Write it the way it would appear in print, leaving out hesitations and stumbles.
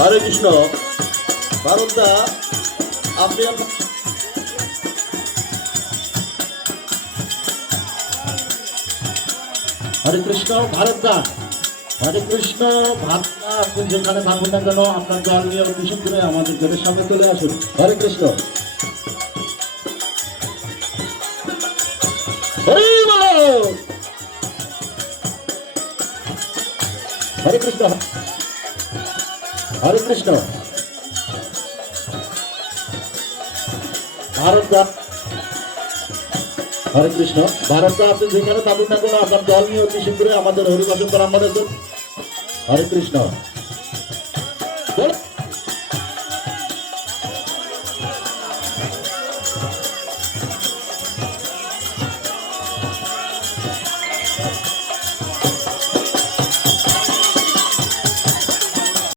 হরে কৃষ্ণ। ভারতদা আপনি হরে কৃষ্ণ। ভারতদা হরে কৃষ্ণ। ভারতদা আপনি যেখানে থাকুন না কেন আপনার জল নিয়ে অভিষেক করে আমাদের জলের সামনে চলে আসুন। হরে কৃষ্ণ। হরে বল। হরে কৃষ্ণ। হরে কৃষ্ণ। ভারতদা হরে কৃষ্ণ। ভারতদা আপনি যেখানে থাকুন না কেন আপনার দল নিয়ে অতি শীঘ্রই আমাদের হরিবাসন করা আমাদের। হরে কৃষ্ণ।